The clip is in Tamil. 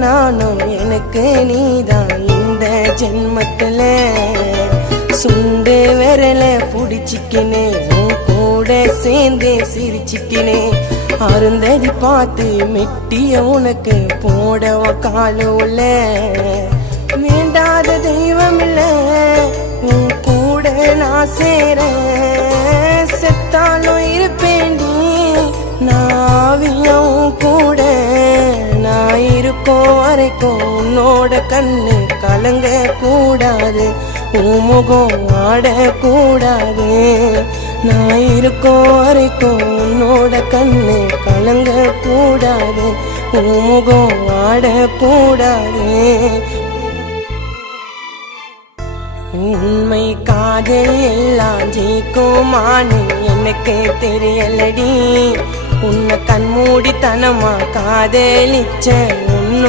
நானும் எனக்கு நீதான் இந்த ஜென்மத்துல சுண்டு விரல புடிச்சிக்கினே உன் கூட சேர்ந்தே சிரிச்சிக்கினே அருந்ததி பார்த்து மெட்டிய உனக்கு போடவ காலுல வேண்டாத தெய்வம் இல்ல உன் கூட நான் சேர செத்தாலும் இருப்பேண்டி நாவியும் கூட நான் இருக்கும் வரைக்கும் உன்னோட கண்ணு கலங்க கூடாது உன் முகம் ஆடக்கூடாது நான் இருக்கும் வரைக்கும் உன்னோட கண்ணு கலங்க கூடாது உன் முகம் ஆடக்கூடாது உண்மை காதல் எல்லாம் ஜெயிக்குமான்னு எனக்கு தெரியலடி உன்னை கண்மூடித்தனமா காதலிச்ச